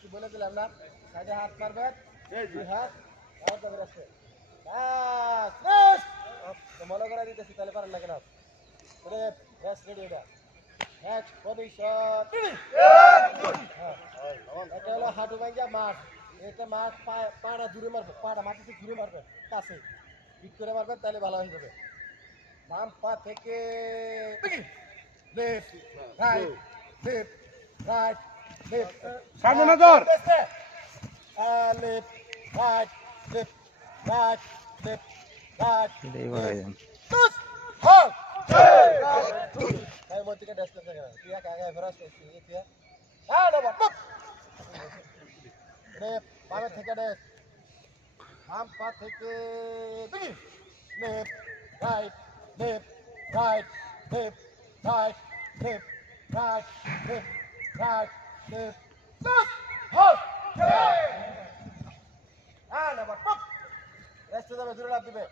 কি বলে দিলাম না সাইডে হাত মারবে দুই হাত আর যাবে রাস্তে বাস রেস্ট তো মনে করে দিতেছি তাহলে পারেন না কেন রে রেস্ট রেডি এটা নেক্সট বডি শট এটা হলো হাঁটু ভাঙ্গা মাঠ এটা মাঠ পাড়া দূরে মারবে পাড়া মাটিতে ঘুরে মারবে কাছে হিট করে মারবে তাহলে ভালো হয়ে যাবে বাম পা থেকে left right left right left সামনে নজর left right left right left right এটাই বলা যায় তুস হল এই মধ্যে ড্যাশ করতে গেল তুই একা একা ফেরাস করছিস তুই হ্যাঁ না বাপ রে বামে থেকে ড্যাশ বাম পা থেকে left right left right left right left right left right left তুস হল হ্যাঁ না বাপ রেস্ট যাবে জোরে লাভ দিবে